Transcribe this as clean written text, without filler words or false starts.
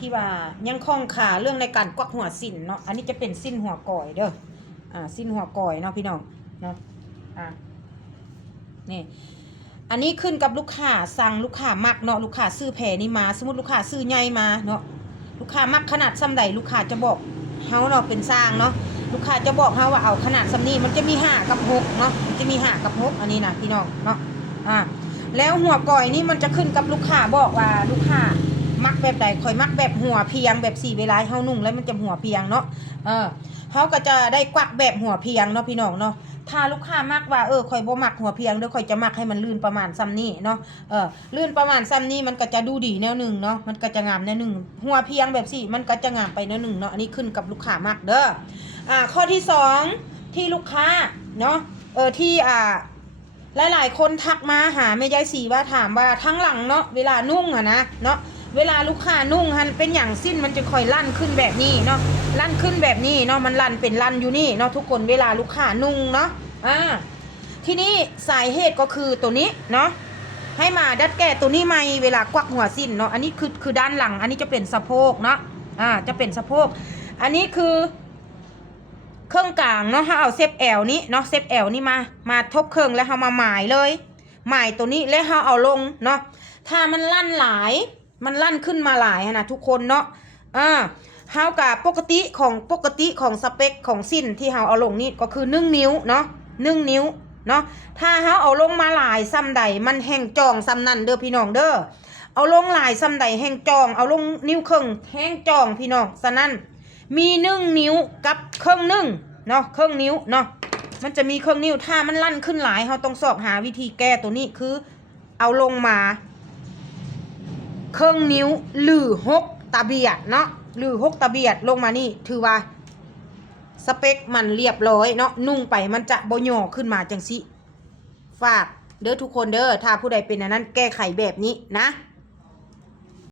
ที่ว่ายังคล่องขาเรื่องในการกวักหัวสิ้นเนาะอันนี้จะเป็นสิ้นหัวก่อยเด้อสิ้นหัวก่อยเนาะพี่น้องเนาะนี่อันนี้ขึ้นกับลูกค้าสั่งลูกค้ามักเนาะลูกค้าซื้อแผ่นี้มาสมมติลูกค้าซื้อใหญ่มาเนาะลูกค้ามักขนาดซ้ำใดลูกค้าจะบอกเฮาเราเป็นสร้างเนาะลูกค้าจะบอกเฮาว่าเอาขนาดซ้ำนี้มันจะมี5 กับ 6เนาะมันจะมี5 กับ 6อันนี้นะพี่น้องเนาะแล้วหัวก่อยนี่มันจะขึ้นกับลูกค้าบอกว่าลูกค้ามักแบบใดคอยมักแบบหัวเพียงแบบ4เวลาเฮานุ่งแล้วมันจะหัวเพียงเนาะเฮาก็จะได้กวักแบบหัวเพียงเนาะพี่น้องเนาะถ้าลูกค้ามักว่าคอยบ่มักหัวเพียงเด้อคอยจะมักให้มันลื่นประมาณซ้ำนี้เนาะลื่นประมาณซ้ำนี้มันก็จะดูดีแนวหนึ่งเนาะมันก็จะงามแนวหนึ่งหัวเพียงแบบ4มันก็จะงามไปแนวหนึ่งเนาะอันนี้ขึ้นกับลูกค้ามักเด้อข้อที่2ที่ลูกค้าเนาะที่หลายๆคนทักมาหาแม่ยายสีว่าถามว่าทั้งหลังเนาะเวลานุ่งนะเนาะเวลาลูกค้านุ่งมันเป็นอย่างสิ้นมันจะค่อยลั่นขึ้นแบบนี้เนาะลั่นขึ้นแบบนี้เนาะมันลั่นเป็นลั่นอยู่นี่เนาะทุกคนเวลาลูกค้านุ่งเนาะทีนี้สาเหตุก็คือตัวนี้เนาะให้มาดัดแก้ตัวนี้ใหม่เวลากวักหัวสิ้นเนาะอันนี้คือด้านหลังอันนี้จะเป็นสะโพกเนาะจะเป็นสะโพกอันนี้คือเครื่องกลางเนาะเขาเอาเซฟแอลนี้เนาะเซฟแอลนี่มาทบเครื่องแล้วเขามาหมายเลยหมายตัวนี้แล้วเขาเอาลงเนาะถ้ามันลั่นหลายมันลั่นขึ้นมาหลายนะทุกคนเนาะเขากับปกติของสเปคของสิ้นที่เขาเอาลงนี่ก็คือ1 นิ้วเนาะ1 นิ้วเนาะถ้าเขาเอาลงมาหลายซ้ำใดมันแห้งจองซ้ำนั่นเด้อพี่น้องเด้อเอาลงหลายซ้ำใดแห้งจองเอาลงนิ้วครึ่งแห้งจองพี่น้องฉะนั้นมี1 นิ้วกับครึ่งนึงเนาะครึ่งนิ้วเนาะมันจะมีครึ่งนิ้วถ้ามันลั่นขึ้นหลายเราต้องสอบหาวิธีแก้ตัวนี้คือเอาลงมาครึ่งนิ้วหรือ6 ตะเบียดเนาะหรือ6 ตะเบียดลงมานี่ถือว่าสเปคมันเรียบร้อยเนาะนุ่งไปมันจะบ่ย่อขึ้นมาจังสิฝากเด้อทุกคนเด้อถ้าผู้ใดเป็นอันนั้นแก้ไขแบบนี้นะ